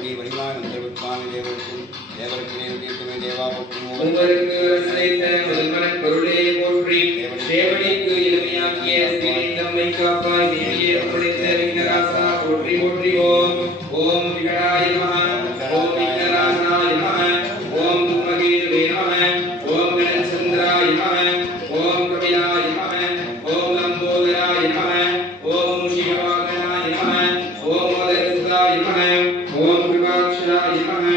படி வரிமாய் வந்தவர்க்கான தேவருக்கும் தேவருக்கு நேர்த்தியத்துமே தேவா போற்றி உங்களுக்கு அழைத்த முதல்வன் பொருளே போற்றி தேவனுக்கு இளமையாக்கிய ஸ்ரீலிங்கம்மை காப்பாய் தேவியே ஒப்படைத்த விக்னராசா போற்றி போற்றி ஓம் ஓம் விகடாய நமः ஓம் விக்னராசாய நமः ஓம் துர்மகேதுவே நமः ஓம் கணச்சந்திராய நமः ஓம் கபிலாய நமः ஓம் லம்போதராய நமः ஓம் சிவவாகனாய நமः ஓம் மோதரசுதாய நமः ஓம் கிருபாக்ஷராய நமः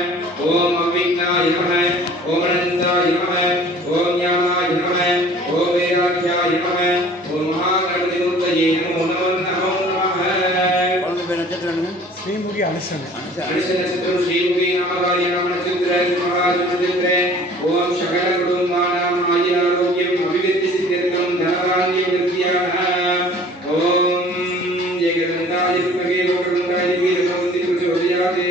ஓம் அவிக்னாய நமः ஓம் அனந்தாய நமः ஓம் ஞானாய நமः ஓம் வேதாக்யாய நமः ஓம் மகாகணபதி மூர்த்தயே நமோ நமோ நமः குழந்தை பேர் நட்சத்திரம் ஸ்ரீமுகி அனுஷன் நட்சத்திரம் ஸ்ரீமுகி நாமகாரி நாம நட்சத்திரம் மகாநட்சத்திரம் ஓம் சகல குடும்பானாம் ஆயுராரோக்கியம் அபிவிருத்தி சித்திரம் தனவான்ய விருத்தியாக ஓம் ஜெகதந்தாய வித்மகே கோகதந்தாய வீரசமுத்தி பிரச்சோதயாதே